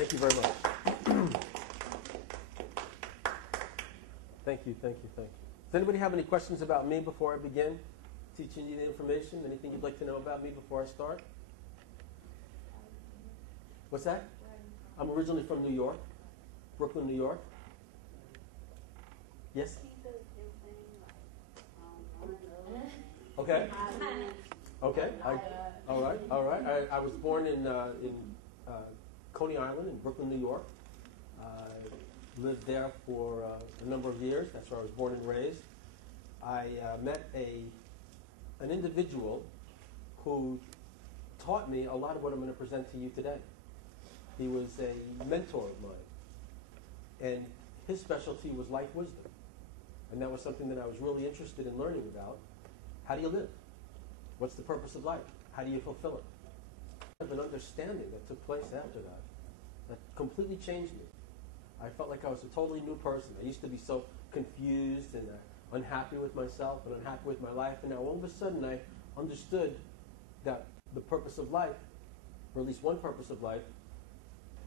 Thank you very much. Thank you, thank you, thank you. Does anybody have any questions about me before I begin teaching you the information? Anything you'd like to know about me before I start? What's that? I'm originally from New York, Brooklyn, New York. Yes? Okay. Okay. All right. All right. I was born in Coney Island in Brooklyn, New York. Lived there for a number of years. That's where I was born and raised. I met an individual who taught me a lot of what I'm going to present to you today. He was a mentor of mine, and his specialty was life wisdom, and that was something that I was really interested in learning about. How do you live? What's the purpose of life? How do you fulfill it? An understanding that took place after that completely changed me. I felt like I was a totally new person. I used to be so confused and unhappy with myself and unhappy with my life, and now all of a sudden I understood that the purpose of life, or at least one purpose of life,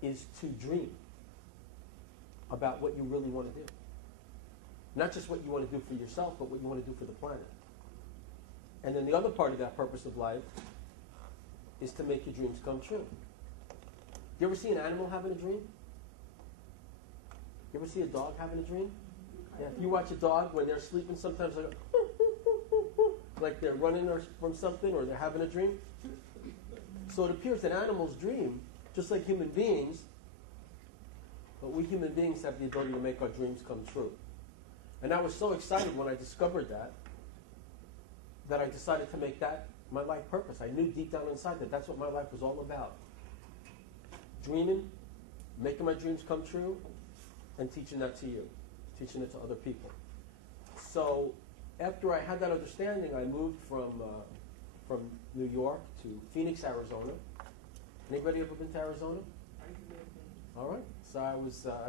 is to dream about what you really want to do. Not just what you want to do for yourself, but what you want to do for the planet. And then the other part of that purpose of life is to make your dreams come true. You ever see an animal having a dream? You ever see a dog having a dream? Yeah, if you watch a dog when they're sleeping, sometimes they're like they're running from something or they're having a dream. So it appears that animals dream just like human beings, but we human beings have the ability to make our dreams come true. And I was so excited when I discovered that I decided to make that my life purpose. I knew deep down inside that that's what my life was all about. Dreaming, making my dreams come true, and teaching that to you, teaching it to other people. So after I had that understanding, I moved from New York to Phoenix, Arizona. Anybody ever been to Arizona? All right. So I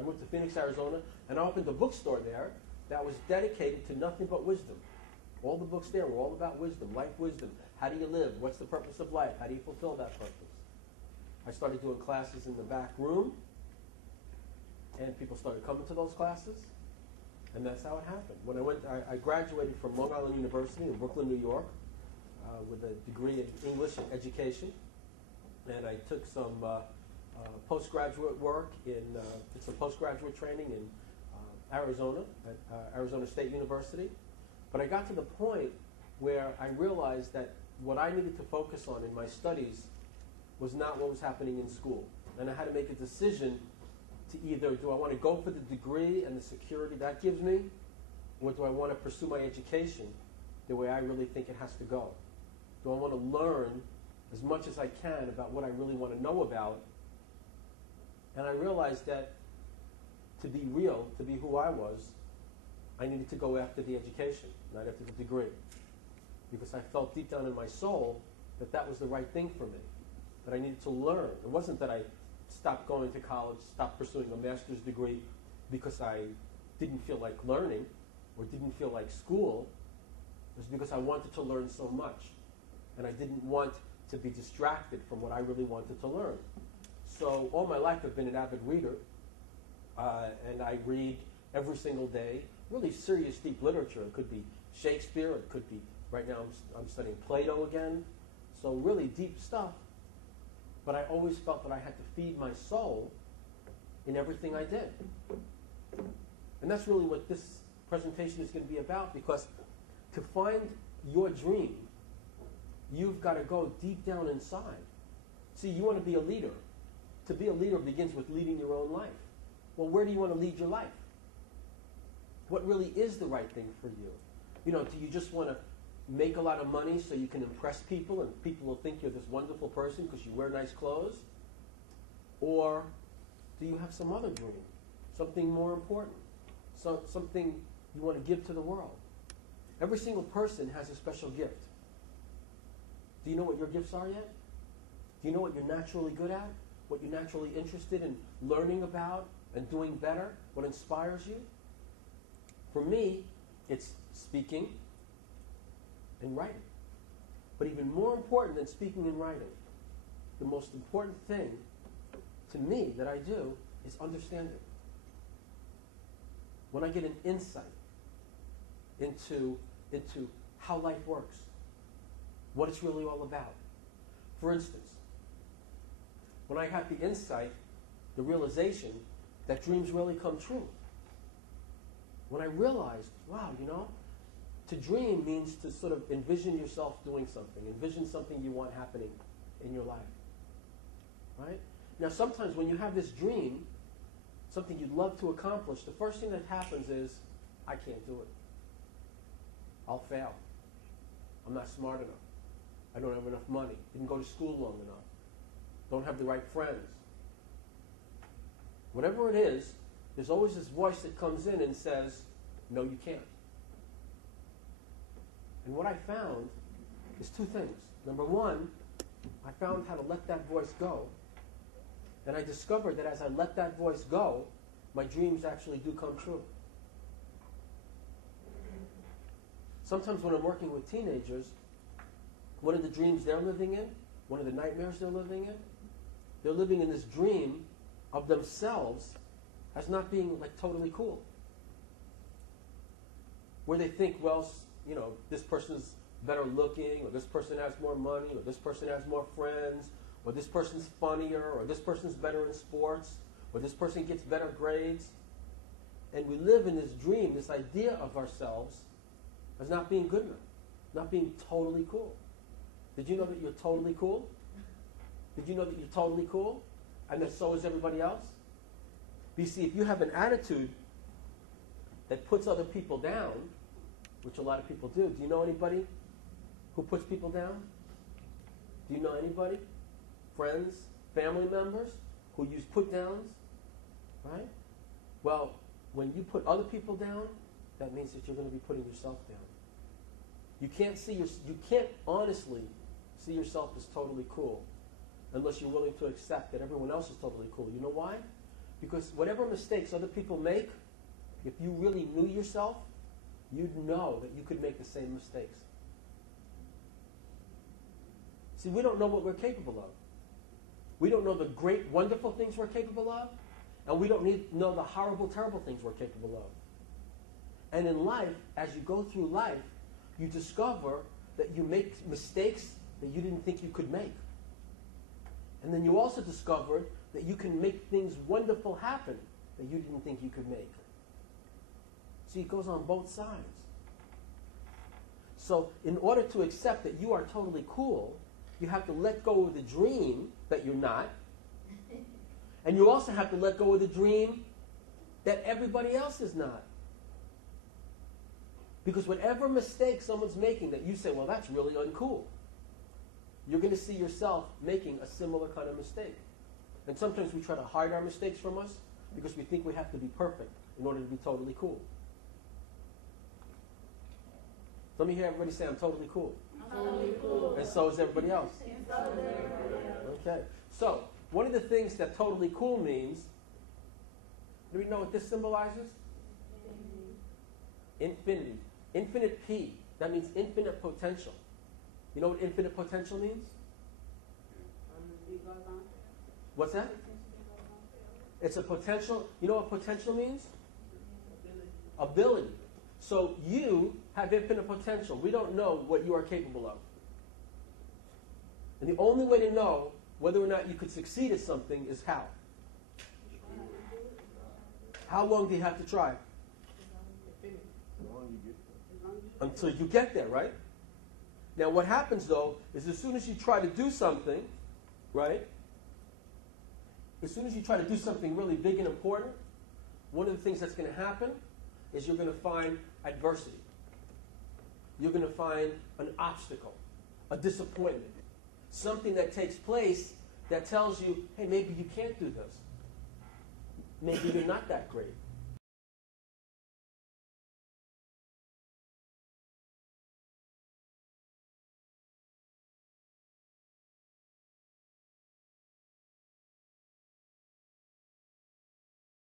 moved to Phoenix, Arizona, and I opened a bookstore there that was dedicated to nothing but wisdom. All the books there were all about wisdom, life wisdom. How do you live? What's the purpose of life? How do you fulfill that purpose? I started doing classes in the back room, and people started coming to those classes, and that's how it happened. When I graduated from Long Island University in Brooklyn, New York, with a degree in English education, and I took some postgraduate work did some postgraduate training in Arizona, at Arizona State University. But I got to the point where I realized that what I needed to focus on in my studies was not what was happening in school. And I had to make a decision to either, do I want to go for the degree and the security that gives me, or do I want to pursue my education the way I really think it has to go? Do I want to learn as much as I can about what I really want to know about? And I realized that to be real, to be who I was, I needed to go after the education, not after the degree. Because I felt deep down in my soul that that was the right thing for me, that I needed to learn. It wasn't that I stopped going to college, stopped pursuing a master's degree because I didn't feel like learning or didn't feel like school. It was because I wanted to learn so much. And I didn't want to be distracted from what I really wanted to learn. So all my life I've been an avid reader, and I read every single day, really serious, deep literature. It could be Shakespeare, it could be, right now I'm studying Plato again, so really deep stuff. But I always felt that I had to feed my soul in everything I did. And that's really what this presentation is going to be about, because to find your dream, you've got to go deep down inside. See, you want to be a leader. To be a leader begins with leading your own life. Well, where do you want to lead your life? What really is the right thing for you? You know, do you just want to make a lot of money so you can impress people and people will think you're this wonderful person because you wear nice clothes? Or do you have some other dream, something more important, something you want to give to the world? Every single person has a special gift. Do you know what your gifts are yet? Do you know what you're naturally good at? What you're naturally interested in learning about and doing better? What inspires you? For me, it's speaking and writing. But even more important than speaking and writing, the most important thing to me, that I do, is understanding. When I get an insight into how life works, what it's really all about. For instance, when I had the insight, the realization that dreams really come true. When I realized, wow, to dream means to sort of envision yourself doing something, envision something you want happening in your life. Right? Now, sometimes when you have this dream, something you'd love to accomplish, the first thing that happens is, I can't do it. I'll fail. I'm not smart enough. I don't have enough money. Didn't go to school long enough. Don't have the right friends. Whatever it is, there's always this voice that comes in and says, no, you can't. And what I found is two things. Number one, I found how to let that voice go. And I discovered that as I let that voice go, my dreams actually do come true. Sometimes when I'm working with teenagers, one of the dreams they're living in, one of the nightmares they're living in this dream of themselves as not being like totally cool. Where they think, well, this person's better looking, or this person has more money, or this person has more friends, or this person's funnier, or this person's better in sports, or this person gets better grades. And we live in this dream, this idea of ourselves as not being good enough, not being totally cool. Did you know that you're totally cool? Did you know that you're totally cool? And that so is everybody else? But you see, if you have an attitude that puts other people down, which a lot of people do you know anybody who puts people down? Do you know anybody? Friends, family members who use put downs? Right? Well, when you put other people down, that means that you're going to be putting yourself down. You can't honestly see yourself as totally cool unless you're willing to accept that everyone else is totally cool. You know why? Because whatever mistakes other people make, if you really knew yourself, you'd know that you could make the same mistakes. See, we don't know what we're capable of. We don't know the great, wonderful things we're capable of, and we don't know the horrible, terrible things we're capable of. And in life, as you go through life, you discover that you make mistakes that you didn't think you could make. And then you also discovered that you can make things wonderful happen that you didn't think you could make. See, it goes on both sides. So in order to accept that you are totally cool, you have to let go of the dream that you're not. And you also have to let go of the dream that everybody else is not. Because whatever mistake someone's making that you say, well, that's really uncool, you're going to see yourself making a similar kind of mistake. And sometimes we try to hide our mistakes from us because we think we have to be perfect in order to be totally cool. Let me hear everybody say, I'm totally cool. I'm totally cool. And so is everybody else. Okay. So, one of the things that totally cool means, do we know what this symbolizes? Infinity. Infinite P. That means infinite potential. You know what infinite potential means? What's that? It's a potential. You know what potential means? Ability. So you have infinite potential. We don't know what you are capable of. And the only way to know whether or not you could succeed at something is how. How long do you have to try? Until you get there, right? Now what happens though is as soon as you try to do something, right? As soon as you try to do something really big and important, one of the things that's going to happen is you're going to find adversity. You're going to find an obstacle, a disappointment, something that takes place that tells you, hey, maybe you can't do this. Maybe you're not that great.